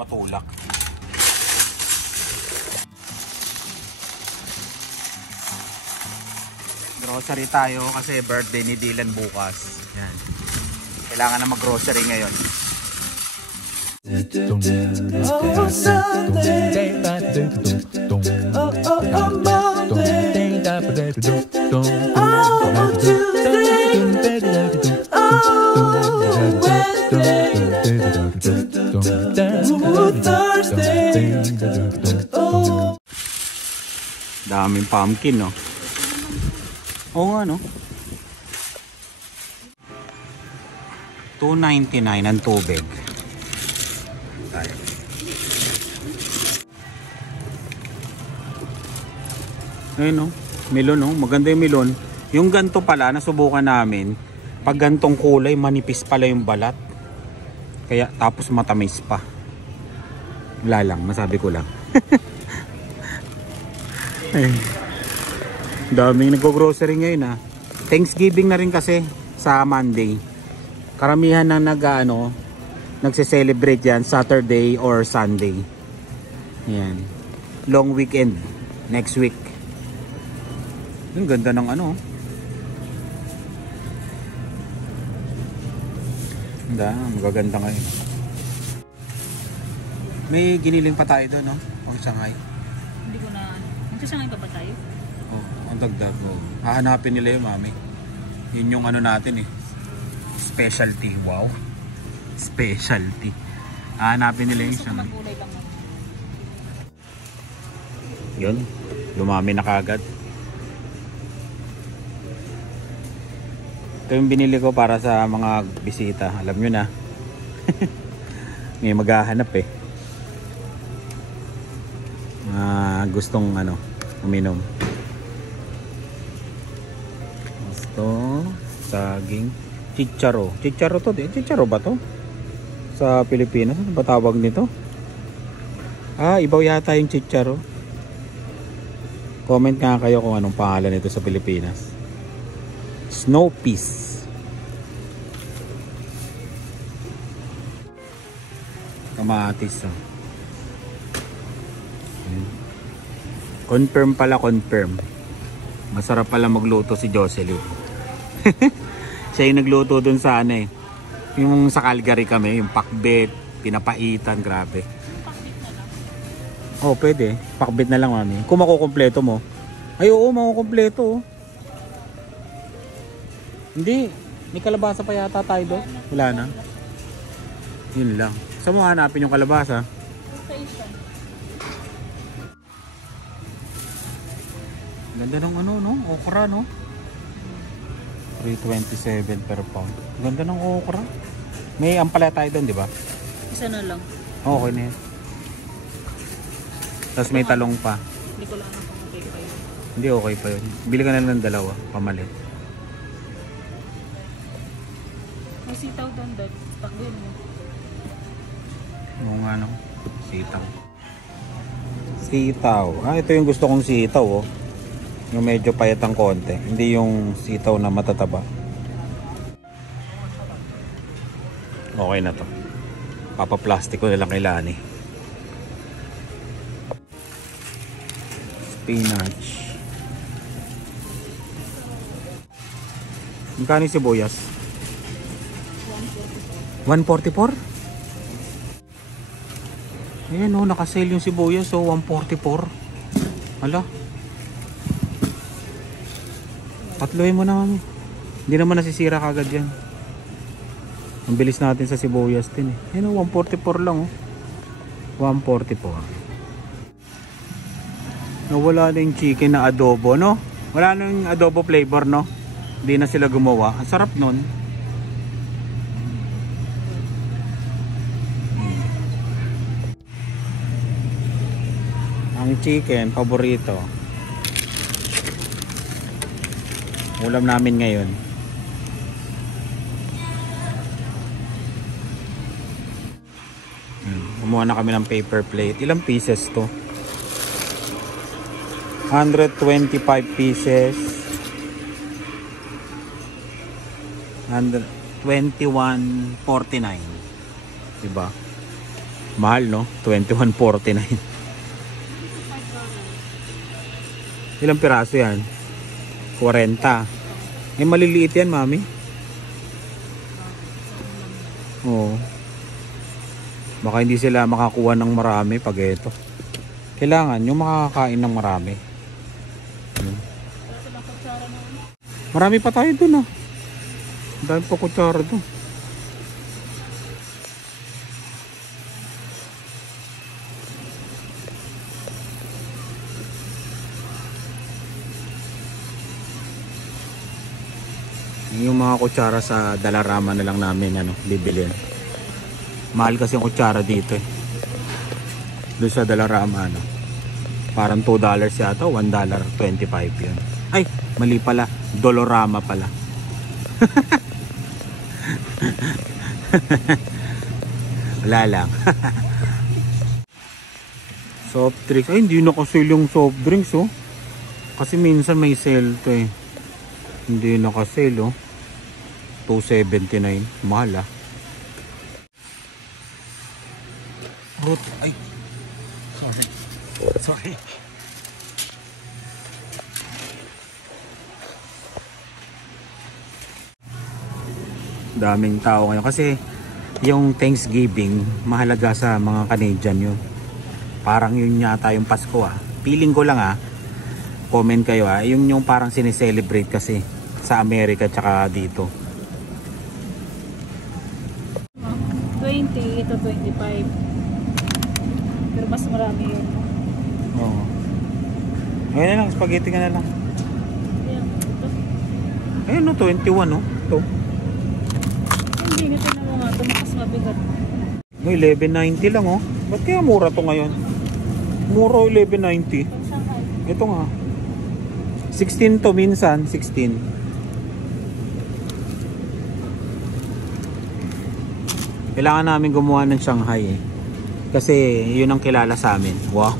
matulak. Grocery tayo kasi birthday ni Dylan bukas. Yan. Kailangan na mag-grocery ngayon. Daming pumpkin, no? Oo nga, no? $2.99 ang tubig. Tayo. Ayun, no? Melon, no? Maganda yung melon. Yung ganto pala, nasubukan namin. Pag gantong kulay, manipis pala yung balat. Kaya, tapos matamis pa. Wala lang, masabi ko lang. Ay. Daming nag-grocery ngayon, ha. Thanksgiving na rin kasi sa Monday. Karamihan na nagse-celebrate yan Saturday or Sunday. Yan. Long weekend next week. Ang ganda ng magaganda ngayon. May giniling pa tayo doon, no? Pang Shanghai. Hindi ko na Shanghai pa ba tayo? Oh, ang dagdag. Oh. Hahanapin nila yung mami. Yun yung natin eh. Specialty. Wow. Specialty. Hahanapin nila yung Shanghai. Yun. Lumami na kagad. Ito yung binili ko para sa mga bisita. Alam nyo na. May maghahanap eh. Gustong uminom. Gusto saging chicharo. Chicharo to, chicharo ba to? Sa Pilipinas, ano ba tawag nito? Ibaw yata yung chicharo. Comment nga kayo kung anong pangalan nito sa Pilipinas. Snow peas. Kamatis. Confirm pala, confirm. Masarap pala magluto si Jocelyn. Siya yung nagluto dun sa yung sa Calgary kami, yung pakbet, pinapaitan, grabe. Oh, pwede. Pakbet na lang, mami. Kung makukumpleto mo. Ay, oo, makukumpleto. Hindi. May kalabasa pa yata tayo doon. Wala na. Yun lang. Saan mo hanapin yung kalabasa? Ganda ng okra, no? 327 per pound. Ganda ng okra. May ampalaya tayo doon, di ba? Isa na lang. Okay na yan. Tapos may talong pa. Hindi ko lang kung okay pa yun. Hindi, okay pa yun. Bili ka na lang ng dalawa, pamalit. May sitaw doon, Dad. Takbuhin mo. Oo nga, no? Sitaw. Sitaw. Ito yung gusto kong sitaw, oh. Yung medyo payat ang konti. Hindi yung sitaw na matataba. Okay na to. Papaplastic ko na lang kay Lani. Spinach. Magkano yung sibuyas? 144? Ayan o, nakasale yung sibuyas. So 144. Hala. Patluhin mo na, mami. Hindi naman nasisira kagad yan. Ang bilis natin sa sibuyas din eh. Yan o, 144 lang oh. 144. Nawala na yung chicken na adobo, no? Wala na yung adobo flavor, no? Hindi na sila gumawa. Ang sarap nun. Ang chicken, paborito. Ulam namin ngayon. Kumuha na kami ng paper plate. Ilang pieces to? 125 pieces. 21.49. Diba? Mahal, no? 21.49. Ilang piraso yan? 40. Eh, maliliit yan, mami. Oo. Baka hindi sila makakuha ng marami pag ito. Kailangan yung makakain ng marami. Marami pa tayo dun, ah. Dahil pa kutsara dun. Yung mga kutsara sa Dalarama na lang namin bibilin. Mahal kasi yung kutsara dito eh. Doon sa Dalarama parang $2 yata, $1.25 yun. Ay, mali pala, Dolorama pala. Wala lang. Soft drinks. Ay, hindi naka-sale yung soft drinks, oh. Kasi minsan may sale to eh. Hindi naka-sale, oh. $2.79. Mahal, ah. Ay. Sorry. Daming tao ngayon kasi yung Thanksgiving mahalaga sa mga Canadian yun. Parang yun yata yung Pasko, ah. Feeling ko lang, ah. Comment kayo, ah. Yung parang sineselebrate kasi sa Amerika tsaka dito. 20 ito 25. Pero mas marami yun. Oo. Ayun na lang, spaghetti ka na lang. Ayan, ito. Ayun, no, 21, no. Ito. Hindi, nito na mga ito. Mas mabigat. No, 11.90 lang, oh. Ba't kaya mura to ngayon? Mura, 11.90. Ito nga. 16 to minsan, 16. Kailangan namin gumawa ng Shanghai eh. Kasi yun ang kilala sa amin. Wow.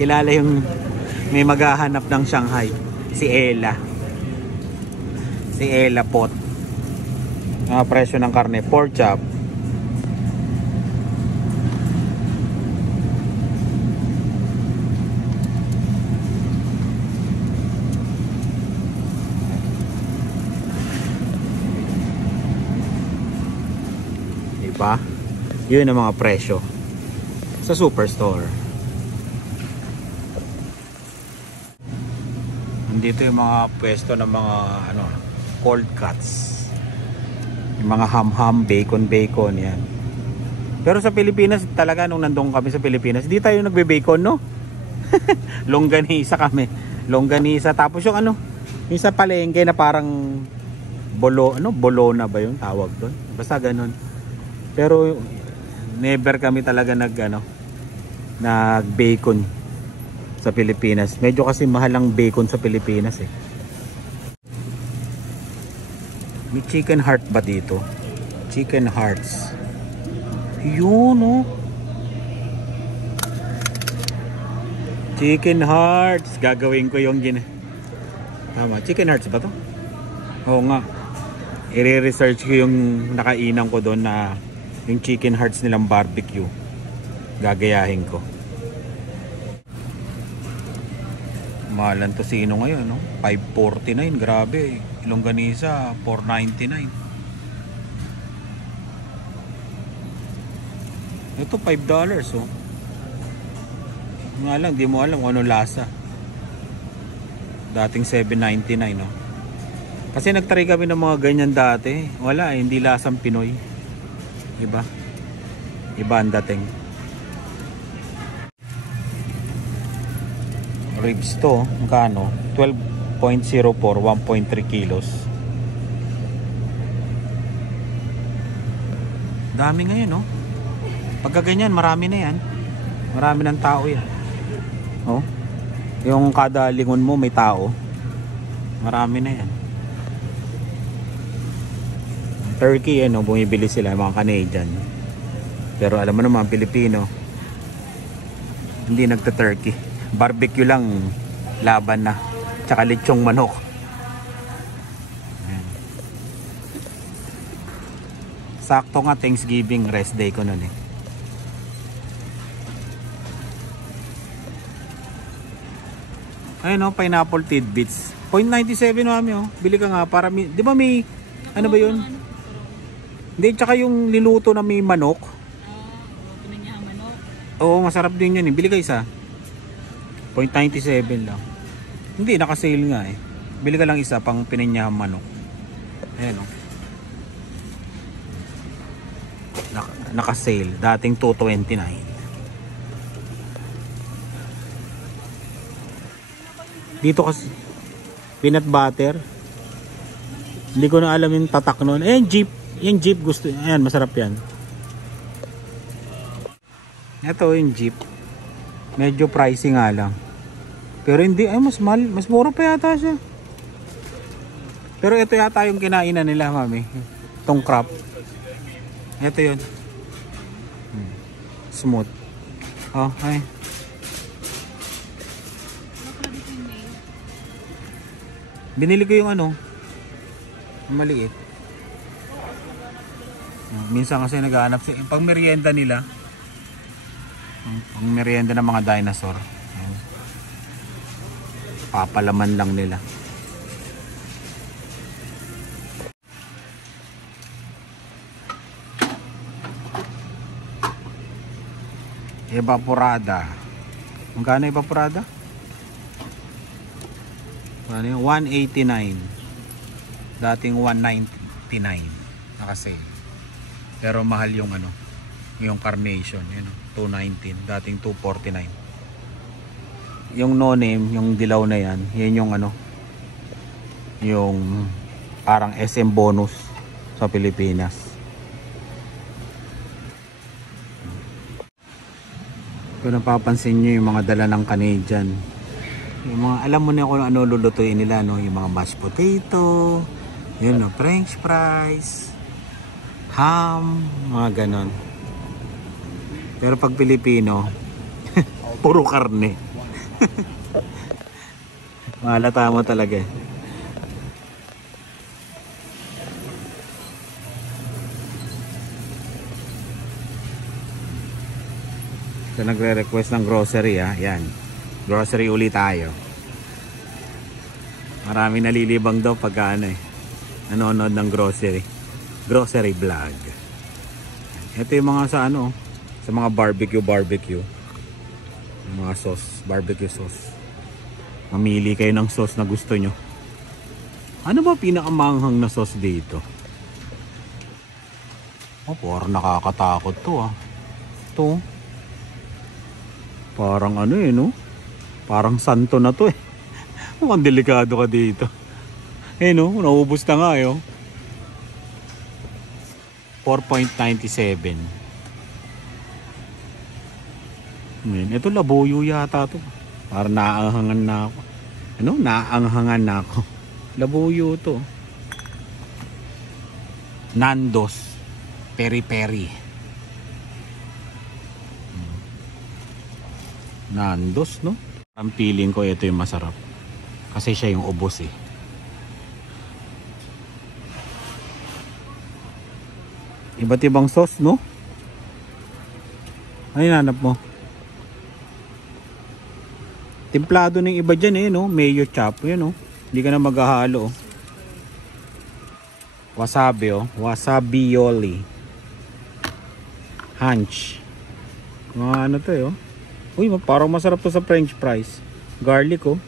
Kilala yung may maghahanap ng Shanghai. Si Ella. Si Ella Pot. Presyo ng karne. Pork chop. Diba? Yun ang mga presyo sa superstore. Nandito yung mga pwesto ng mga cold cuts. Yung mga ham-ham, bacon yan. Pero sa Pilipinas talaga, nung nandun kami sa Pilipinas, hindi tayo nagbe-bacon, no? Longganisa kami. Longganisa, tapos yung yung sa palengke na parang bolona ba yung tawag doon? Basta ganun. Pero never kami talaga nag-bacon sa Pilipinas. Medyo kasi mahal ang bacon sa Pilipinas eh. May chicken heart ba dito? Chicken hearts. Yun, oh. Chicken hearts. Gagawin ko yung tama, chicken hearts ba to? Oo nga. I-research ko yung nakainan ko doon na yung chicken hearts nilang barbecue. Gagayahin ko. Mahalan to sino ngayon, no? 5.49, grabe. Longganisa 4.99. Ito $5, oh. Nga lang, di mo alam kung ano lasa. Dating $7.99, no? Kasi nagtry kami ng mga ganyan dati. Wala, hindi lasang Pinoy. Iba ang dating. Ribs to, magkano? 12.04, 1.3 kilos. Dami ngayon, no? Pagka ganyan, marami na yan. Marami ng tao yan. Oh, yung kada lingon mo may tao. Marami na yan. Turkey, bumibili sila mga Canadian. Pero alam mo naman, Pilipino hindi nagta-turkey. Barbecue lang laban na. Tsaka lechong manok. Ayan. Sakto nga Thanksgiving rest day ko nun eh. Ayun oh, pineapple tidbits. 0.97 mami oh. Bili ka nga para di ba may ano ba yun? Hindi, tsaka yung niluto na may manok. Pinanyahang manok. Oo, masarap din yun eh. Bili ka isa. 0.97 lang. Hindi, naka-sale nga eh. Bili ka lang isa pang pinanyahang manok. Ayan oh. Naka-sale. Dating 229. Dito kasi peanut butter. Hindi ko na alam yung tatak nun. Eh, yung jeep gusto. Ayan, masarap yan. Ito yung jeep. Medyo pricey nga lang. Pero hindi, ay mas mahal. Mas mura pa yata siya. Pero ito yata yung kinainan nila, mami. Itong crab. Ito yun. Smooth. Oh, ay. Binili ko yung ano, maliit. Minsan kasi naghahanap siya. Pang merienda nila. Pang merienda ng mga dinosaur. Papalaman lang nila. Evaporada. Magkano evaporada? Ano yun? 189. Dating 199. Naka-sale. Pero mahal yung ano, yung carnation, yun, 219. Dating 249. Yung no name, yung dilaw na yan, yan yung ano, yung parang SM bonus sa Pilipinas. Kung napapansin nyo yung mga dala ng Canadian, yung mga, alam mo na kung ano lulutuin nila, no? Yung mga mashed potato, yun, no? French fries, ham, mga ganon. Pero pag Pilipino, puro karne. Mahalata mo talaga. So nagre-request ng grocery, ha. Yan. Grocery ulit tayo. Marami nalilibang daw pagka ano eh, nanonood ng grocery vlog. Ito yung mga sa ano, sa mga barbecue, yung mga sauce, barbecue sauce. Mamili kayo ng sauce na gusto nyo. Ano ba pinakamanghang na sauce dito? Oh, parang nakakatakot to, ah. Ito parang ano eh, no? Parang santo na to eh. Mukhang delikado ka dito. Eh no, naubos na nga eh. 4.97. Ito labuyo yata to. Parang naaanghangan na ako. Ano? Naaanghangan na ako. Labuyo to. Nandos. Peri-peri. Nandos, no? Ang feeling ko ito yung masarap. Kasi siya yung ubos eh. Iba't ibang sauce, no? Ano hinanap mo? Templado ng iba dyan eh, no? Mayo chop, yun, no? Hindi ka na maghahalo, oh. Wasabi, oh. Wasabi yoli. Hunch. Mga ano to, eh, oh. Uy, parang masarap to sa French fries. Garlic, oh.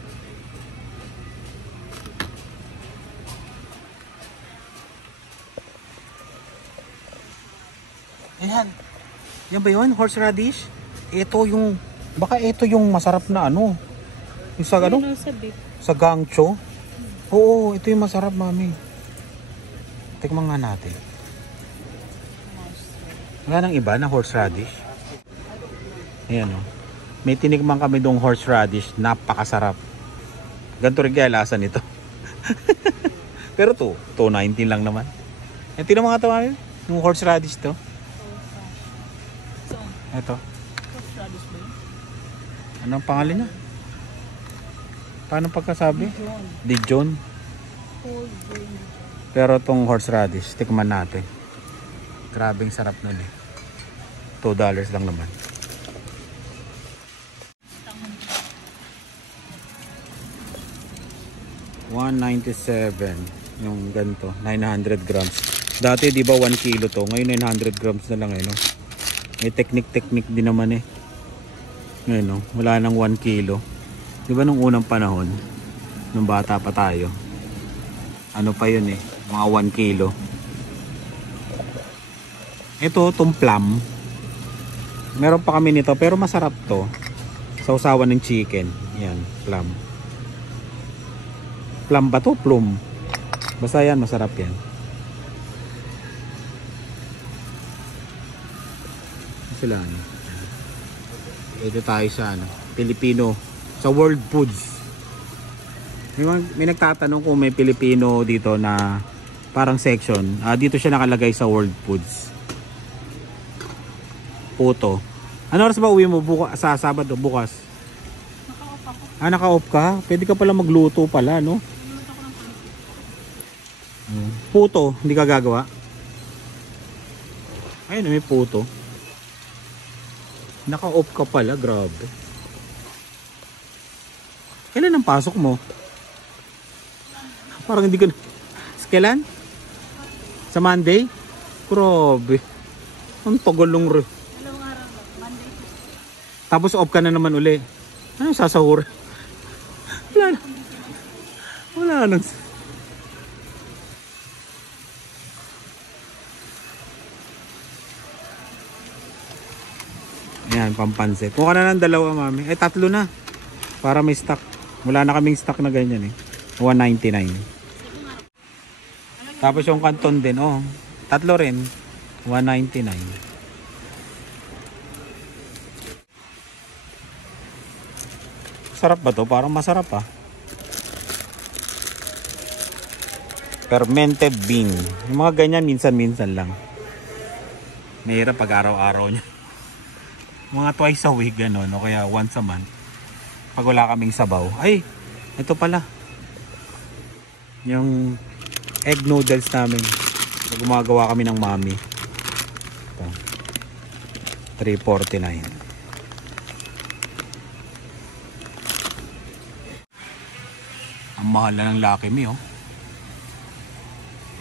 Ayan. Yan ba yun? Horseradish? Ito yung, baka ito yung masarap na ano. Yung sa ano? Sa gangcho. Oo, ito yung masarap, mami. Tikman nga natin. Wala nang iba na horseradish. Ayan, oh. May tinikman kami dong horseradish, napakasarap. Ganito rin kaya lasa nito. Pero to, 2.19 lang naman. Eh, tinan mga tawa yun, yung horseradish to. Ito. Horseradish ba yun? Anong pangalan niya? Paano pagkasabi? Dijon. Pero tong horseradish, tikman natin. Grabing sarap nun eh. $2 lang naman. 197 yung ganito, 900 grams. Dati di ba 1 kilo to, ngayon 900 grams na lang eh, no? May technique din naman eh. Ngayon, no? Wala nang 1 kilo. Di ba nung unang panahon, nung bata pa tayo, ano pa yun eh, mga 1 kilo. Ito, itong plum. Meron pa kami nito, pero masarap to. Sausawan ng chicken. Yan, plum. Plum ba to? Plum. Basta yan, masarap yan. Sila ano? Ito tayo sa ano, Pilipino, sa World Foods. May nagtatanong kung may Pilipino dito na parang section. Dito siya nakalagay sa World Foods. Puto. Ano oras ba uwi mo sa Sabado bukas? Naka-off ako. Naka-off ka? Pwede ka pala magluto pala, no? Luto ko ng Puto, hindi ka gagawa? Ayun, may puto. Naka-off ka pala, grabe. Kailan ang pasok mo? Parang hindi ko na... Kailan? Sa Monday? Grabe. Ang tagal lang rin. Dalawang araw ba? Monday. Tapos off ka na naman uli. Ano sasahur? Wala na. Wala na. Ayan, pampansit. Kuha ka na ng dalawa, mami. Eh, 3 na. Para may stock. Wala na kaming stock na ganyan eh. 199. Tapos yung kanton din, oh. 3 rin. 199. Sarap ba to? Parang masarap ah. Fermented bean. Yung mga ganyan, minsan-minsan lang. Mahirap pag araw-araw niya. Mga twice a week gano'n, o kaya once a month pag wala kaming sabaw. Ay, ito pala yung egg noodles namin, gumagawa kami ng mami. Ito, 349. Ang mahal na ng Lucky Me, oh.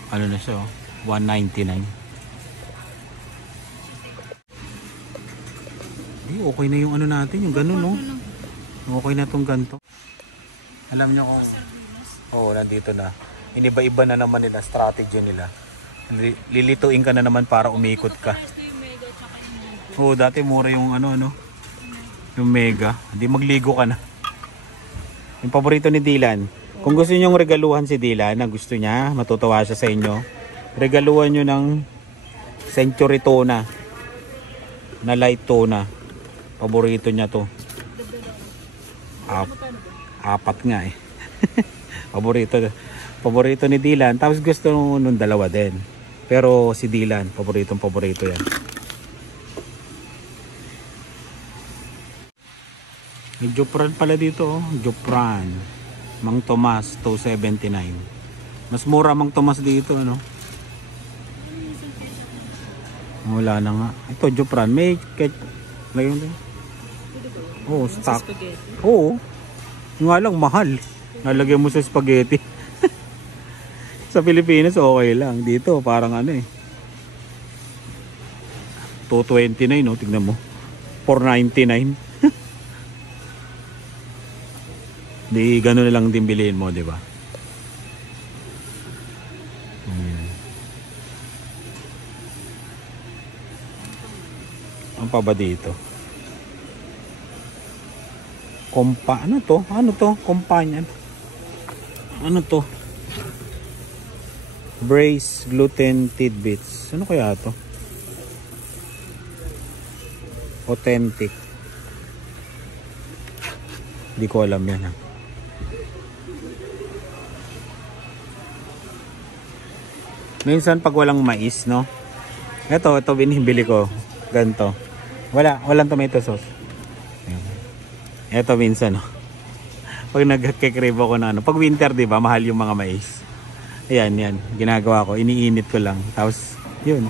Ano na siya, oh? 199. Okay na yung ano natin, yung ganun, no? Okay na tong ganto. Alam nyo kung... Oo, nandito na. Iniba-iba na naman nila, strategy nila. Lilituin ka na naman para umikot ka. Oo, dati mura yung ano, yung mega. Hindi magligo ka na. Yung paborito ni Dylan. Kung gusto nyo regaluhan si Dylan, na gusto niya, matutuwa siya sa inyo, regaluhan nyo ng Century Tuna na light tuna. Paborito niya to. 4 nga eh. Paborito ni Dylan. Tapos gusto nung dalawa din. Pero si Dylan, paborito yan. May Jupran pala dito, oh. Jupran. Mang Tomas, 279. Mas mura Mang Tomas dito, ano? Wala na nga. Ito, Jupran. May ngayon din. Oo, stock. Oo. Nga lang, mahal. Nalagyan mo sa spaghetti. Sa Pilipinas, okay lang. Dito, parang ano eh. 229, no? Tignan mo. 499. Di, gano'n na lang din bilhin mo, di ba? Ano pa ba dito? Ano to? Companion. Ano to? Brace gluten tidbits. Ano kaya to? Authentic. Hindi ko alam yan ha. Minsan pag walang mais, no? Ito binibili ko. Ganto. Walang tomato sauce. Ito minsan, no? Pag nagkikrave ako na ano. Pag winter, di ba? Mahal yung mga mais. Ayan. Ginagawa ko. Iniinit ko lang. Tapos, yun.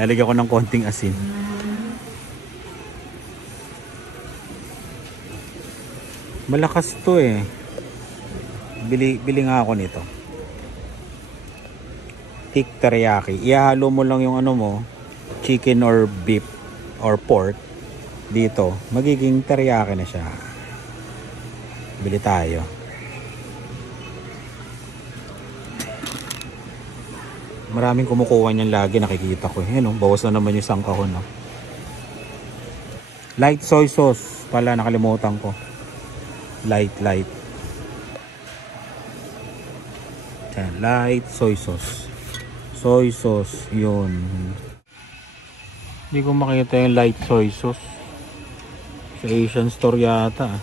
Lalagyan ko ng konting asin. Malakas to eh. Bili nga ako nito. Thick teriyaki. Ihalo mo lang yung ano mo, chicken or beef or pork dito. Magiging teriyaki na siya. Bili tayo. Maraming kumukuha niyan lagi, nakikita ko. Yan, bawas na naman yung isang kahon. No? Light soy sauce. Pala, nakalimutan ko. Light. Yan, light soy sauce. Soy sauce, yun. Hindi ko makita yung light soy sauce. Sa Asian store yata.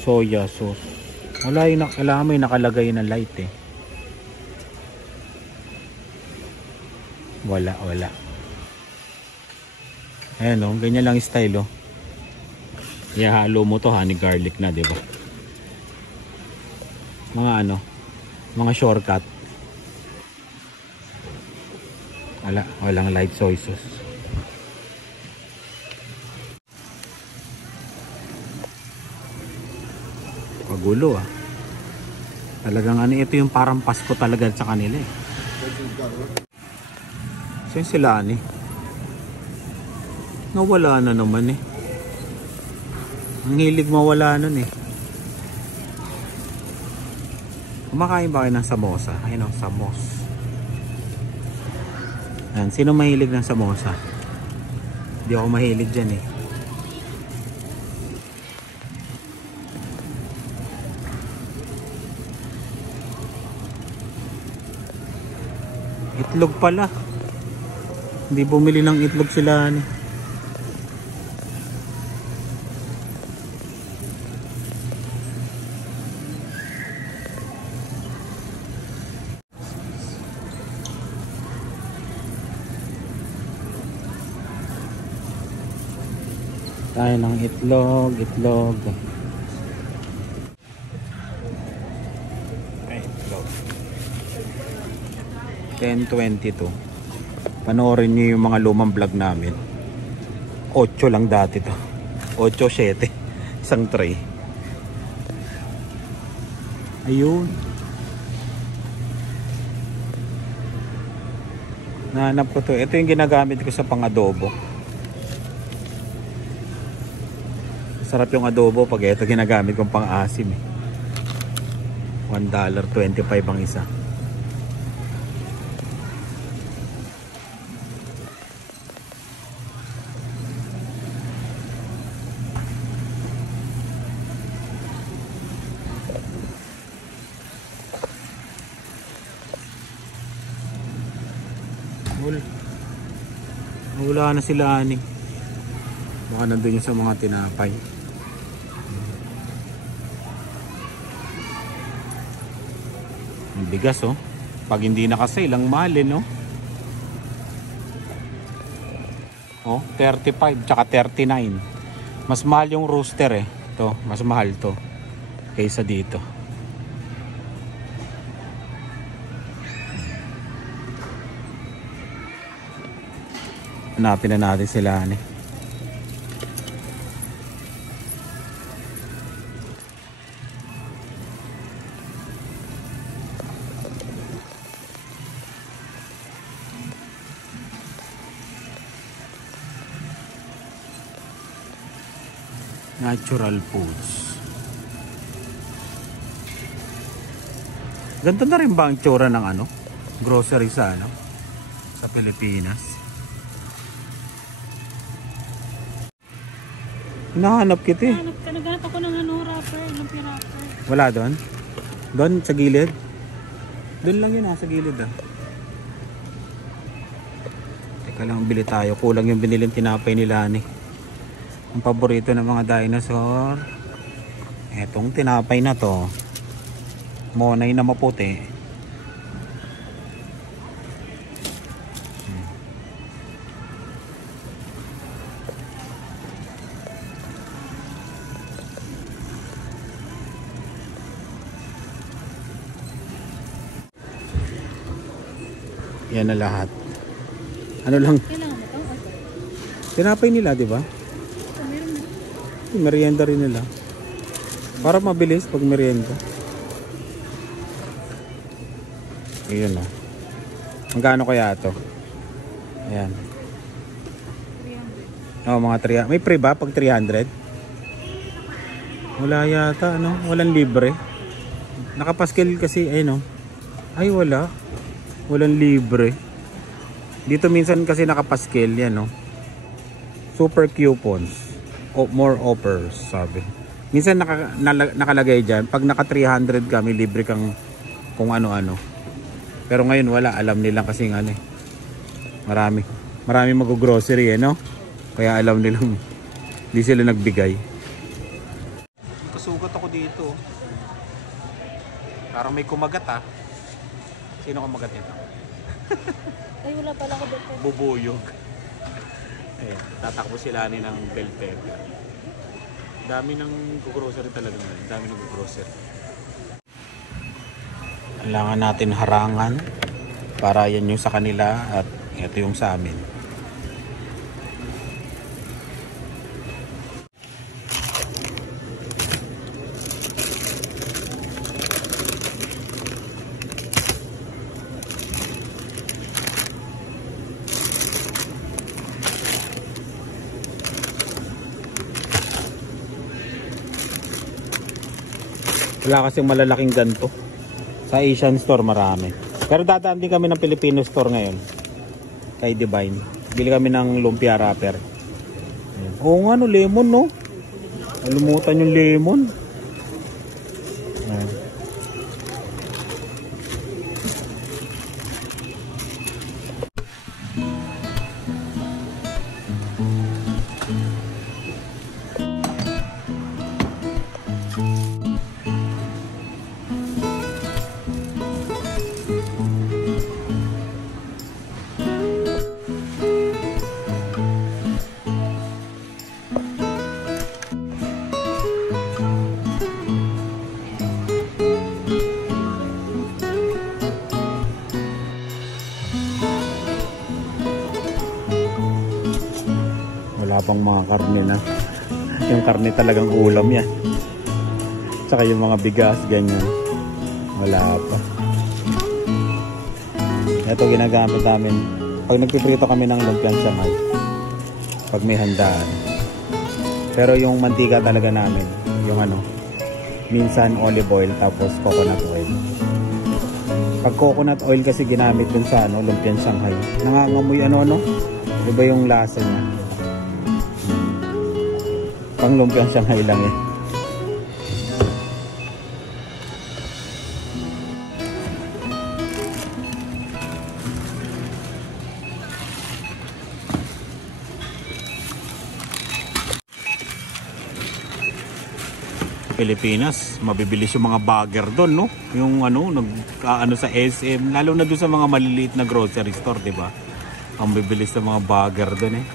Soya sauce. Wala yung kailangan mo yung nakalagay na light eh. Wala. Ayan o, ganyan lang yung style o. Ihalo mo to, honey garlic na, diba? Mga shortcut. Walang light soy sauce. Pagulo ah. Talagang ito yung parang Pasko talaga sa kanila eh. Saan sila nawala na naman eh. Ang hilig mawala nun eh. Kumakain ba kayo ng samosa? Ayun o, samos. Ayan, sino mahilig ng samosa? Hindi ako mahilig dyan eh. Itlog pala. Hindi bumili ng itlog sila ni. Tayo ng itlog. 10:22. Panoorin niyo yung mga lumang vlog namin. 8 lang dati to. 8-7. Isang tray. Ayun. Nahanap ko to. Ito yung ginagamit ko sa pang-adobo. Sarap yung adobo pag ito ginagamit kong pang-asim eh. $1.25 ang isa. Wala na sila ani. Baka nandun yung sa mga tinapay. Ang bigas oh. Pag hindi nakasale, ang mahal no? Oh, 35 tsaka 39. Mas mahal yung rooster eh. Ito, mas mahal to kaysa dito. Hanapin na natin sila ni. Natural foods. Ganito na rin ba ang tsura ng grocery sa sa Pilipinas? Hinahanap kita eh. Naghanap ako ng wrapper, ng wrapper. Wala doon? Doon sa gilid? Doon lang yun sa gilid Teka lang, bili tayo. Kulang yung biniling tinapay nila ni. Ang paborito ng mga dinosaur. Etong tinapay na to. Monay na maputi. Yan na lahat. Ano lang? Kailangan mo ito? Tinapay nila, di ba? Meron na. Merienda rin nila. Para mabilis pag merienda. Ayun o. Magkano kaya ito? Ayan. 300. Oh, mga 300. May free ba pag 300? Wala yata, ano? Walang libre. Nakapaskil kasi, ayun o. Ay, wala. Walang libre. Dito minsan kasi nakapaskil, yan o. Super coupons. O, more offers, sabi. Minsan nakalagay dyan. Pag naka 300 ka, may libre kang kung ano-ano. Pero ngayon wala. Alam nilang kasi ano eh. Marami mag-grocery eh, no? Kaya alam nilang hindi sila nagbigay. Kasugat ako dito. Parang may kumagat ah. Sino kumagat nito? Ay, wala pala ako dito. Bubuyog. Ayan, tatakbo sila ni ng bell pepper. Dami ng grocery talaga ngayon. Dami ng grocery. Kailangan natin harangan para yan yung sa kanila at ito yung sa amin. Wala kasing malalaking ganto. Sa Asian store marami. Pero dadaan din kami ng Filipino store ngayon. Kay Divine. Bili kami ng lumpia wrapper. Oo nga no, lemon no. Nalimutan yung lemon. Ayan. Wala pang mga karne na. Yung karne talagang ulam yan. Tsaka yung mga bigas, ganyan. Wala pa. Ito ginagamit namin. Pag nagpiprito kami ng lumpiang Shanghai. Pag may handaan. Pero yung mantika talaga namin. Yung ano. Minsan olive oil tapos coconut oil. Pag coconut oil kasi ginamit dun sa ano, lumpiang Shanghai. Nangangamoy ano. Diba yung lasa niya? Pang lumpiang Shanghai lang eh. Pilipinas, mabibilis yung mga bagger doon, no? Yung ano, nag-ano sa SM, lalo na doon sa mga maliliit na grocery store, 'di ba? Ang bibilis ng mga bagger doon eh.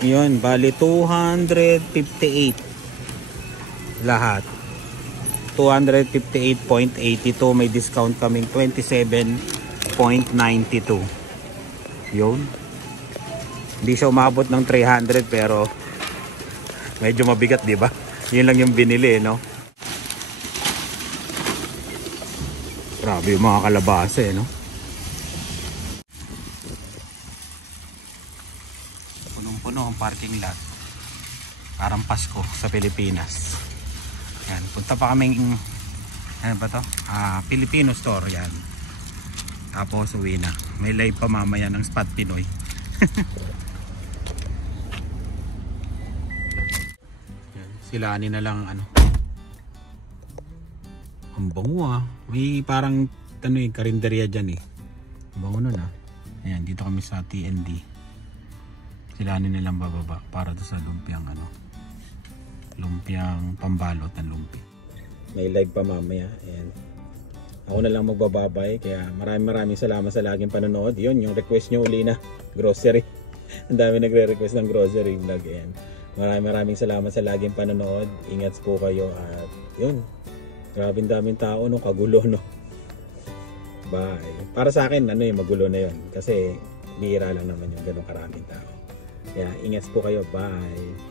Yun, bali 258 lahat. 258.82, may discount kaming 27.92. Yun. Hindi siya umabot ng 300 pero medyo mabigat, di ba? Yun lang yung binili, no? Grabe yung mga kalabasa, no? Punong-puno ang parking lot. Parang Pasko sa Pilipinas. Yan, punta pa kaming ano ba to? Filipino store yan. Tapos uwi na. May live pa mamaya ng Spot Pinoy. Yan, silanin na lang ano. Ang bango ah. May parang ano yung karinderya dyan eh. Ang bango nun ah. Ayan, dito kami sa TND. Silanin nilang bababa para do sa lumpiang ano, lumpiang pambalot ng lumpia. May live pa mamaya. Ayan. Ako na lang magbababay. Kaya maraming salamat sa laging panonood. Yun yung request nyo uli na grocery. Ang dami nagre-request ng grocery vlog. Ayan. Maraming salamat sa laging panonood. Ingat po kayo at yun. Grabe daming tao no, kagulo no. Bye. Para sa akin ano yung magulo na yun kasi bihira lang naman yung ganong karaming tao. Kaya ingat po kayo. Bye.